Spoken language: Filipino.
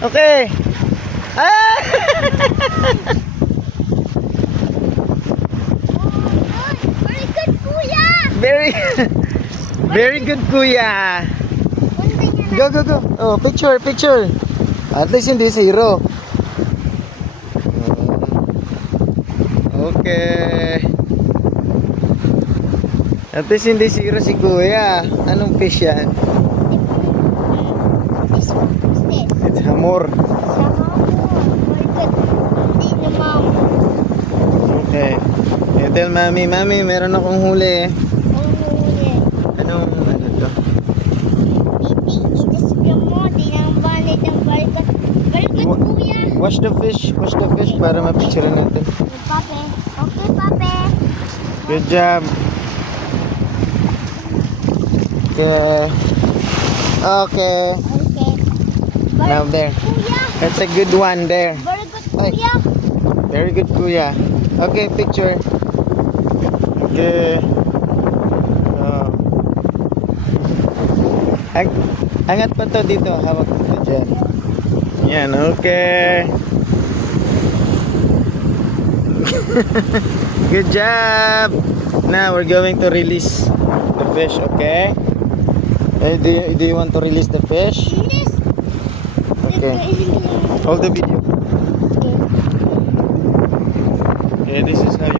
Okay. Ah! Very good, kuya. Very, very good, kuya. Go, go, go. Oh, picture, picture. At least hindi zero. Okay. At least hindi zero si kuya. Anong fish yan? This one, what's this? It's hamor. Very good. Hindi na, mom. Okay. You tell mami, mami, meron akong huli. Ang huli. Anong, ano to? Itis mo. Di nang banit ng very good. Very good, kuya. Wash the fish para mapicture natin. Pape. Okay, pape. Good job. Okay. Okay. Okay. Now there. Kuya. That's a good one there. Very good, Ay. kuya. Very good, kuya. Okay, picture. Okay. Oh. Angat pa to dito. Hawak dito dyan. Yan, okay. Good job. Now we're going to release the fish, okay? Do you want to release the fish? Yes. Okay. Hold the video. Okay, this is how you